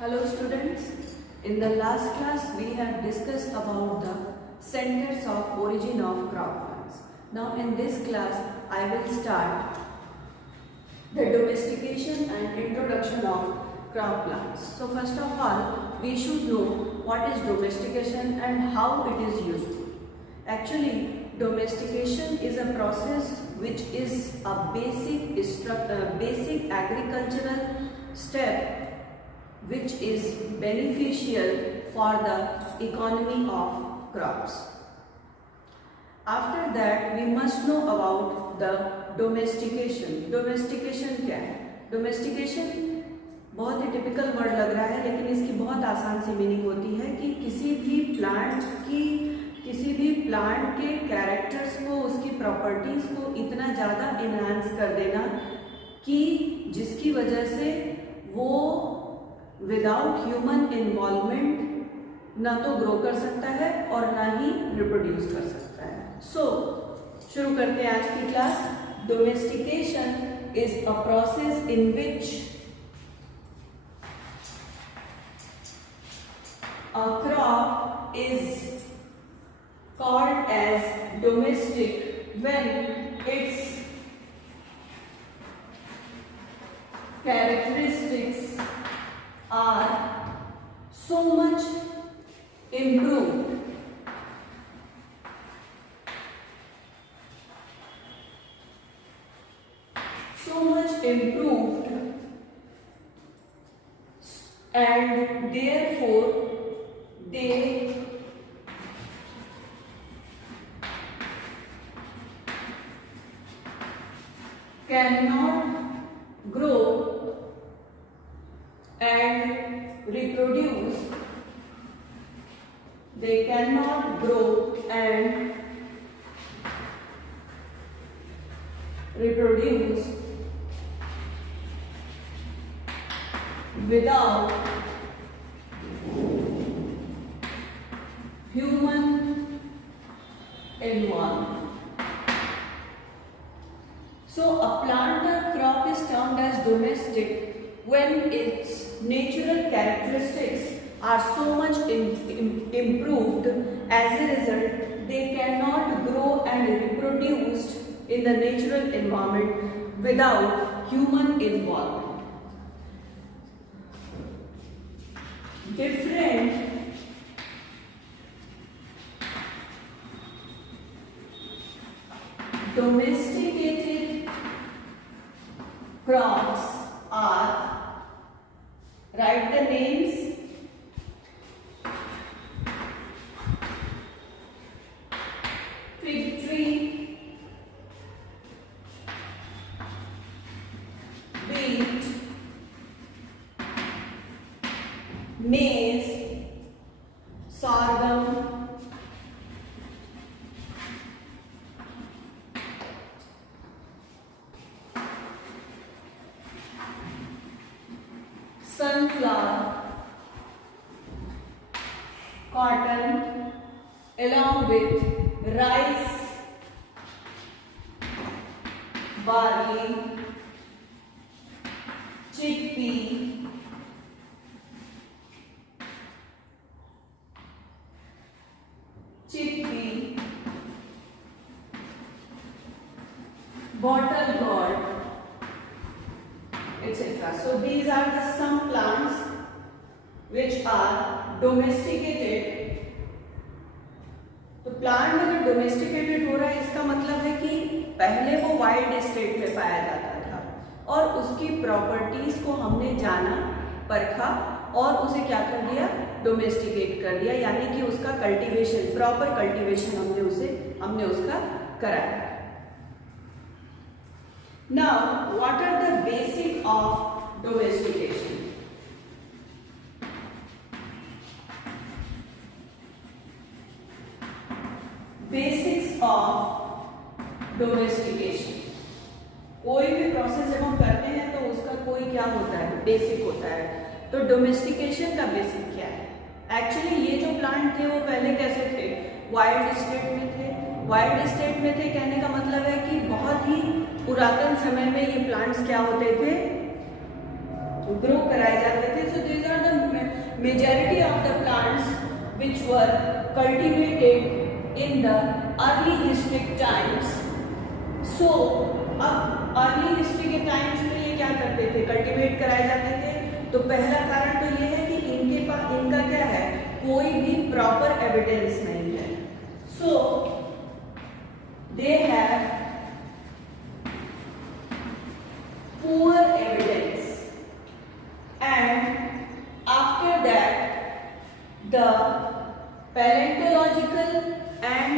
Hello students, in the last class we have discussed about the centers of origin of crop plants. Now in this class I will start the domestication and introduction of crop plants. So first of all we should know what is domestication and how it is used. Actually domestication is a process which is a basic agricultural step which is beneficial for the economy of crops. After that we must know about the domestication. Domestication क्या है? Domestication बहुत ही typical word लग रहा है लेकिन इसकी बहुत आसान सी मीनिंग होती है कि किसी भी प्लांट के कैरेक्टर्स को, उसकी प्रॉपर्टीज को इतना ज़्यादा इनहांस कर देना कि जिसकी वजह से वो विदाउट ह्यूमन इन्वॉल्वमेंट ना तो ग्रो कर सकता है और ना ही रिप्रोड्यूस कर सकता है। शुरू करते हैं आज की class. Domestication is a process in which a crop is called as domestic when its characteristics are so much improved and therefore they cannot grow and reproduce. They cannot grow and reproduce without human involvement. So a plant or crop is termed as domestic when its natural characteristics are so much improved. As a result, they cannot grow and reproduce in the natural environment without human involvement. Different domesticated crops are, write the names, fig tree, wheat, maize, sorghum, sunflower, cotton, along with rice, barley, chickpea, bottle gourd, etc. So these are the some plants which are domesticated. तो प्लांट अगर डोमेस्टिकेटेड हो रहा है इसका मतलब है कि पहले वो वाइल्ड स्टेट में पाया जाता था और उसकी प्रॉपर्टीज को हमने जाना, परखा और उसे क्या कर दिया, डोमेस्टिकेट कर दिया, यानी कि उसका कल्टीवेशन, प्रॉपर कल्टीवेशन हमने उसका कराया। Now, what are the basics of domestication? Basics of domestication. कोई भी प्रोसेस जब हम करते हैं तो उसका कोई क्या होता है, बेसिक होता है। तो डोमेस्टिकेशन का बेसिक क्या है? एक्चुअली ये जो प्लांट थे वो पहले कैसे थे, वाइल्ड स्टेट में थे। वाइल्ड स्टेट में थे कहने का मतलब है कि बहुत ही पुरातन समय में ये प्लांट्स क्या होते थे, ग्रो कराए जाते थे। So these are the majority of the plants which were cultivated in the early historic times. So अब अर्ली हिस्ट्री के टाइम्स में ये क्या करते थे, कल्टीवेट कराए जाते थे। तो पहला कारण तो ये है कि इनके पास इनका क्या है, कोई भी प्रॉपर एविडेंस नहीं है। So they have poor evidence, and after that the paleontological and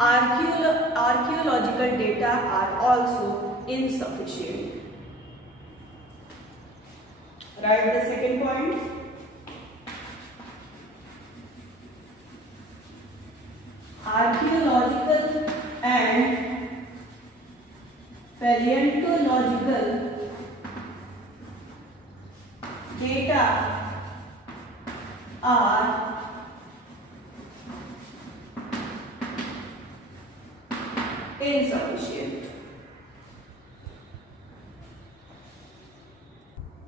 archaeological data are also insufficient. Write the second point. Archaeological and paleontological data are insufficient.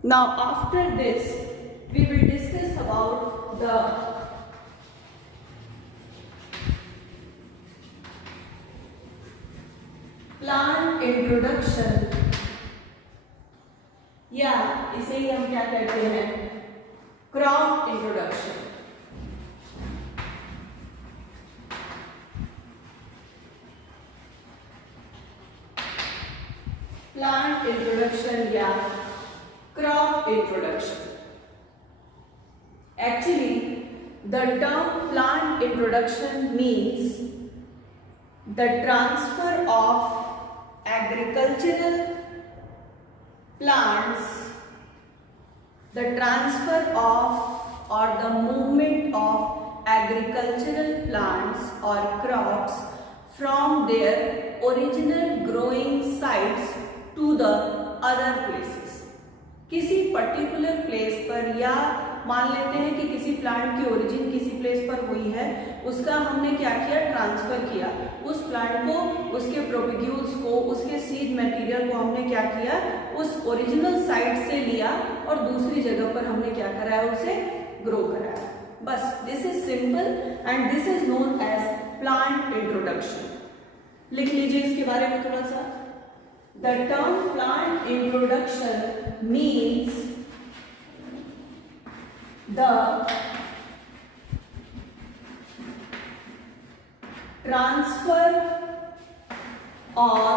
Now after this we will discuss about the plant introduction, या इसे ही हम क्या कहते हैं, crop introduction. Plant introduction या crop introduction. Actually, the term plant introduction means the transfer of agricultural plants, the transfer of or the movement of agricultural plants or crops from their original growing sites to the other places. किसी particular place पर, या मान लेते हैं कि किसी प्लांट की ओरिजिन किसी प्लेस पर हुई है, उसका हमने क्या किया, ट्रांसफर किया। उस प्लांट को, उसके प्रोपिग्यूल्स को, उसके सीड मटेरियल को हमने क्या किया, उस ओरिजिनल साइट से लिया और दूसरी जगह पर हमने क्या कराया, उसे ग्रो कराया। बस, this is simple and this is known as plant introduction. लिख लीजिए इसके बारे में थोड़ा सा। The term plant introduction means the transfer or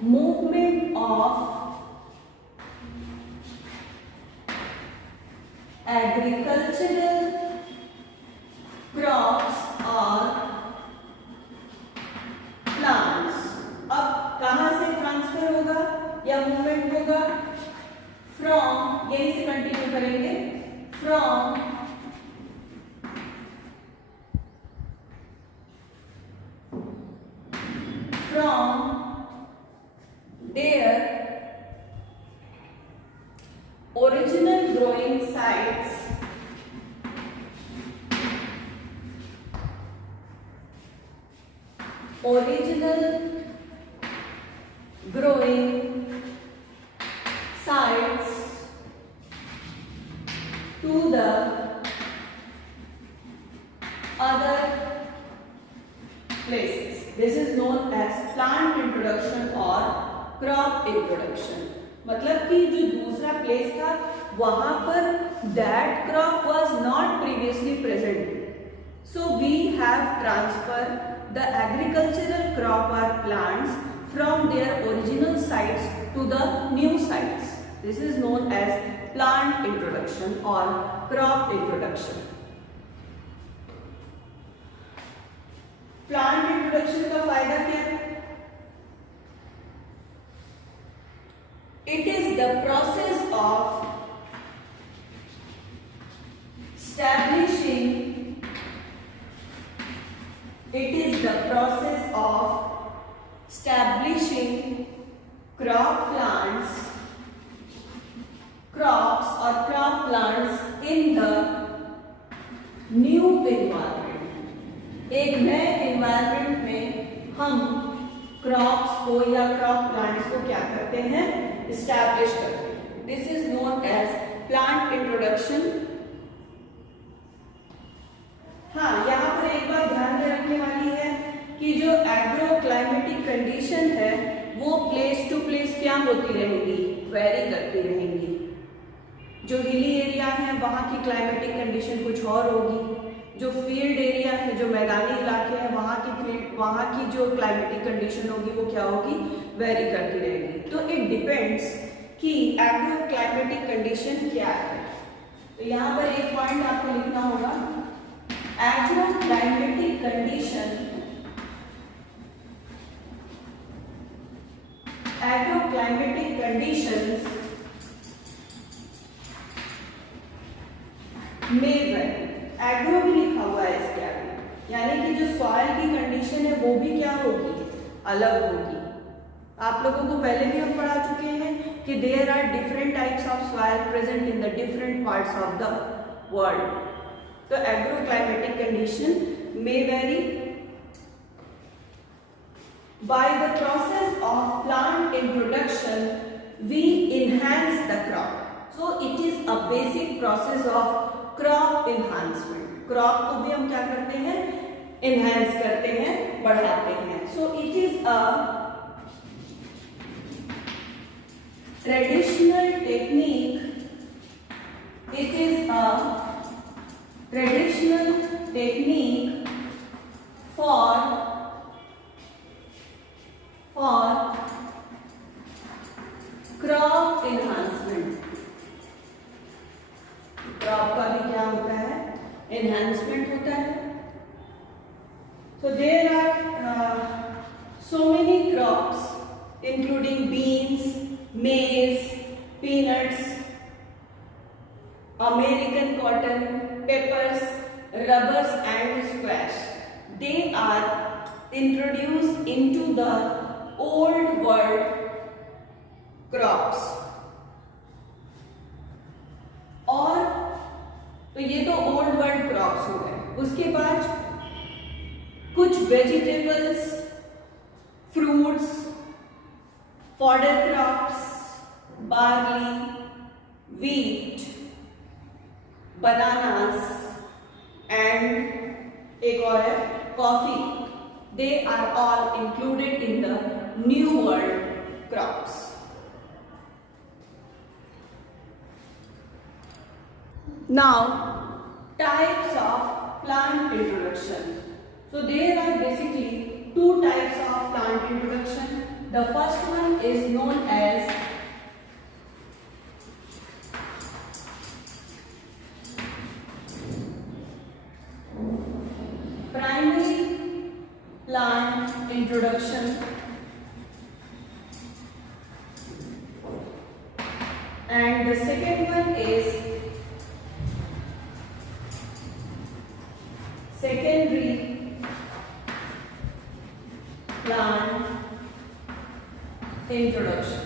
movement of agricultural crops or plants। अब कहां से ट्रांसफर होगा या मूवमेंट होगा, फ्रॉम, यहीं से कंटिन्यू करेंगे, from their original growing sites to the other places. This is known as plant introduction or crop introduction। मतलब कि जो दूसरा प्लेस था वहां पर that crop was not previously present, so we have transferred the agricultural crop or plants from their original sites to the new sites. This is known as plant introduction or crop introduction। Plant introduction का फायदा क्या है? It is the process of establishing crops or crop plants in the new environment। एक नए environment में हम क्रॉप्स को या क्रॉप प्लांट्स को क्या करते हैं, एस्टैब्लिश करते हैं। This is known as plant introduction. हाँ, यहाँ पर एक बात ध्यान में रखने वाली है कि जो एग्रो क्लाइमेटिक कंडीशन है वो प्लेस टू प्लेस क्या होती रहेंगी, वेरी करती रहेंगी। जो हिली एरिया है वहाँ की क्लाइमेटिक कंडीशन कुछ और होगी, जो फील्ड एरिया है, जो मैदानी इलाके हैं वहाँ की जो क्लाइमेटिक कंडीशन होगी वो क्या होगी, वेरी करती रहेगी। तो इट डिपेंड्स कि एग्रो क्लाइमेटिक कंडीशन क्या है। तो यहाँ पर एक पॉइंट आपको लिखना होगा, agro climatic condition, agro climatic conditions में एग्रो भी लिखा हुआ है इसके आगे, यानी कि जो सॉइल की कंडीशन है वो भी क्या होगी, अलग होगी। आप लोगों को पहले भी हम पढ़ा चुके हैं कि there are different types of soil present in the different parts of the world. तो एग्रो क्लाइमेटिक कंडीशन में very by the process of plant introduction we enhance the crop, so it is a basic process of crop enhancement। crop को भी हम क्या करते हैं, enhance करते हैं, बढ़ाते हैं। so it is a traditional technique, it is a traditional technique for crop enhancement। crop का भी क्या होता है, enhancement होता है। so there are so many crops including beans, maize, peanuts, American cotton, peppers, rubbers and squash. They are introduced into the old world crops। और तो ये तो ओल्ड वर्ल्ड क्रॉप्स हो गए। उसके बाद कुछ vegetables, fruits, fodder crops, barley, wheat, bananas and एक और है coffee. They are all included in the new world crops। Now, types of plant introduction। So there are basically two types of plant introduction। The first one is known as primary plant introduction and the second one is secondary plant introduction।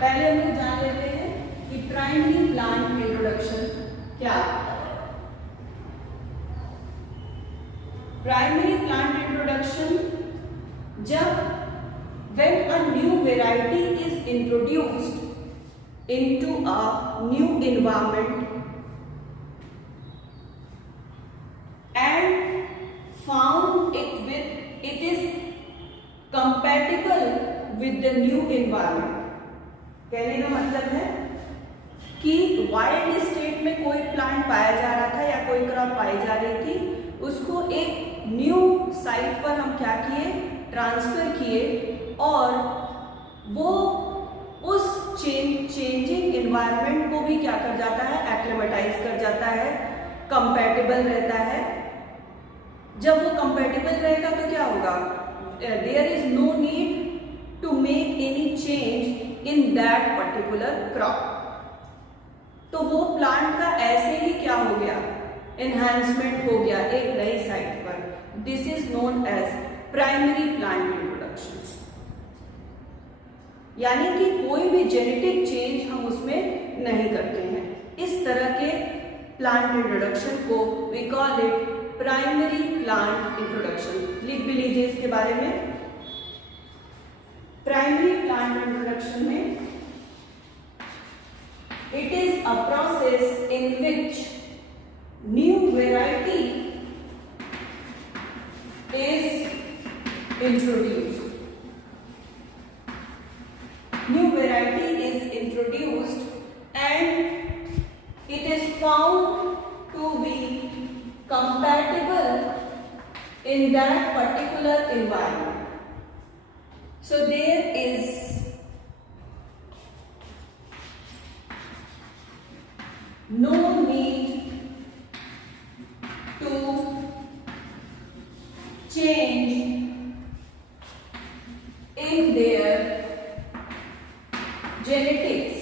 पहले हम लोग जान लेते हैं कि primary plant introduction क्या होता है। प्राइमरी प्लांट इंट्रोडक्शन जब when a new variety is introduced into a new environment and found it is compatible with the new environment। कहने का मतलब है कि वाइल्ड स्टेट में कोई प्लांट पाया जा रहा था या कोई क्रॉप पाई जा रही थी, उसको एक न्यू साइट पर हम क्या किए, ट्रांसफर किए और वो उस चेंजिंग एनवायरनमेंट को भी क्या कर जाता है, एक्लिमेटाइज कर जाता है, कंपैटिबल रहता है। जब वो कंपैटिबल रहेगा तो क्या होगा, there is no need to make any change in that particular crop. तो वो प्लांट का ऐसे ही क्या हो गया, एनहांसमेंट हो गया एक नई साइट पर। This is known as primary plant introduction. यानी कि कोई भी जेनेटिक चेंज हम उसमें नहीं करते हैं। इस तरह के प्लांट इंट्रोडक्शन को we call it primary plant introduction. लिख भी लीजिए इसके बारे में। प्राइमरी प्लांट इंट्रोडक्शन में It is a process in which new variety is introduced. New variety is introduced and it is found to be compatible in that particular environment. So there is no need to change in their genetics.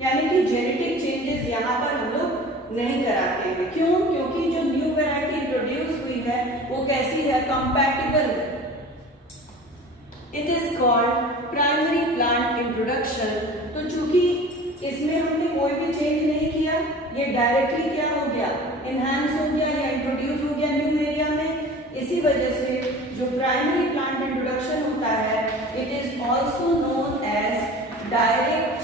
यानी कि genetic changes यहाँ पर हम लोग नहीं कराते हैं. क्यों? क्योंकि जो न्यू वैरायटी इंट्रोड्यूस हुई है वो कैसी है? Compatible. It is called primary plant introduction. तो चूंकि इसमें हमने कोई भी चेंज नहीं किया, ये डायरेक्टली क्या हो गया? इनहैंस हो गया या इंट्रोड्यूस हो गया न्यू एरिया में. इसी वजह से जो प्राइमरी प्लांट इंट्रोडक्शन होता है, it is also known as direct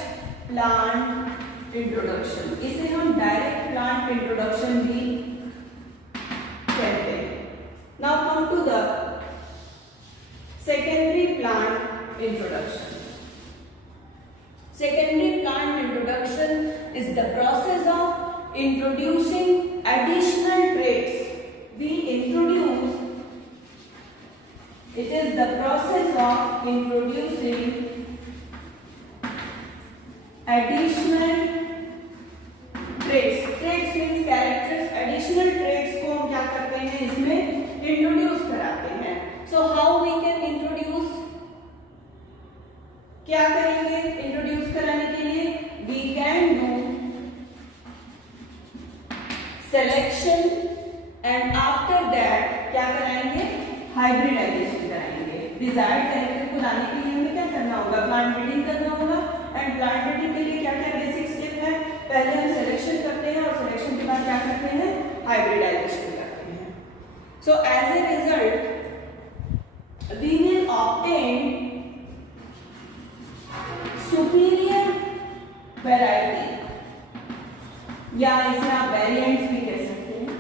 plant introduction. इसे हम डायरेक्ट प्लांट इंट्रोडक्शन भी कहते हैं. Now come to the secondary plant introduction. Secondary plant introduction is the process of introducing additional traits. We introduce, it is the process of introducing additional traits. Traits means characters. Additional traits को हम क्या करते हैं? इसमें introduce कराते हैं. So how we can introduce? क्या करेंगे इंट्रोड्यूस कराने के लिए? We can do selection and after that क्या कराएंगे? हाइब्रिडाइजेशन कराएंगे. डिजायर्ड कैरेक्टर को लाने के लिए हमें क्या करना होगा? प्लांट ब्रीडिंग करना होगा. एंड प्लांट ब्रीडिंग के लिए क्या क्या बेसिक स्टेप है? पहले हम सिलेक्शन करते हैं और सिलेक्शन के बाद क्या करते हैं? हाइब्रिडाइजेशन करते हैं. So as a result we will obtain superior variety या इसे आप वेरिएंट्स भी कह सकते हैं.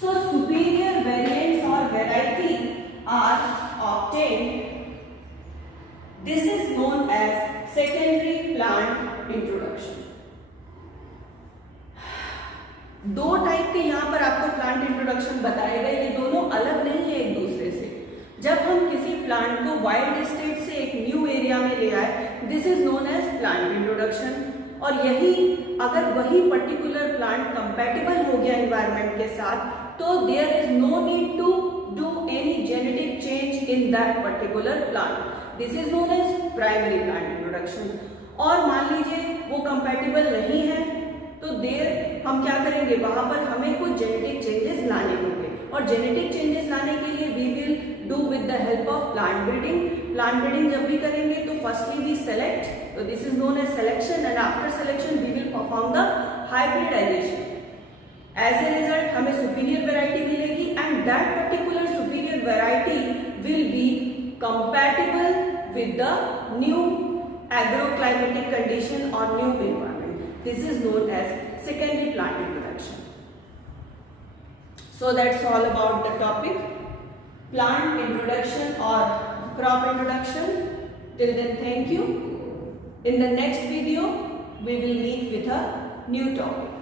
सो सुपीरियर वेरिएंट्स और variety are obtained. This is known as secondary plant introduction. दो टाइप के यहां पर आपको प्लांट इंट्रोडक्शन बताए गए. ये दोनों अलग नहीं है एक दूसरे से. जब हम किसी प्लांट को वाइल्ड स्टेट से एक न्यू एरिया में ले आए, this is known as plant introduction. और यही अगर वही पर्टिकुलर प्लांट कंपैटिबल हो गया एनवायरनमेंट के साथ, तो there is no need to do any genetic change in that particular plant. This is known as primary plant introduction. और मान लीजिए वो कंपैटिबल नहीं है, तो देयर हम क्या करेंगे? वहां पर हमें कुछ जेनेटिक चेंजेस लाने होंगे. और जेनेटिक चेंजेस लाने के लिए we will do with the help of plant breeding. Plant breeding जब भी करेंगे तो फर्स्टली वी सेलेक्ट, तो this is known as selection. And after selection we will perform the hybridization. As a result हमें superior variety मिलेगी and that particular superior variety will be compatible with the new agroclimatic condition और new environment. This is known as secondary plant introduction. So that's all about the topic plant introduction or crop introduction. Till then, thank you. In the next video we will meet with a new topic.